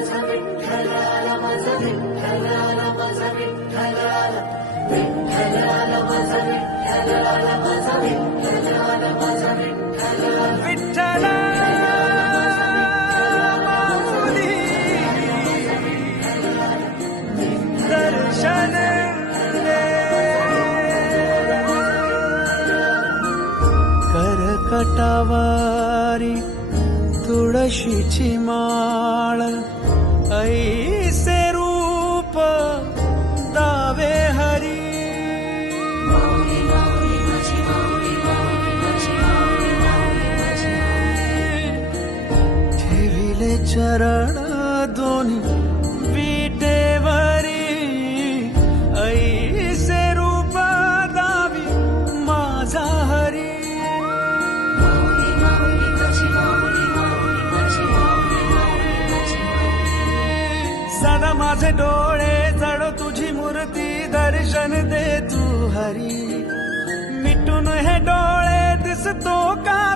रमज विठ्ठला रमज कटावारी तुळशीची माळ ऐसे रूप दावे हरी ठेविले चरण दोन्ही माझे डोळे जड तुझी मूर्ती दर्शन दे तू हरी. मिटून हे डोळे दिसतो का?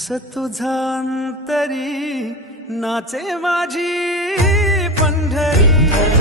ध्यास तुझा अंतरी नाचे माझी पंढरी.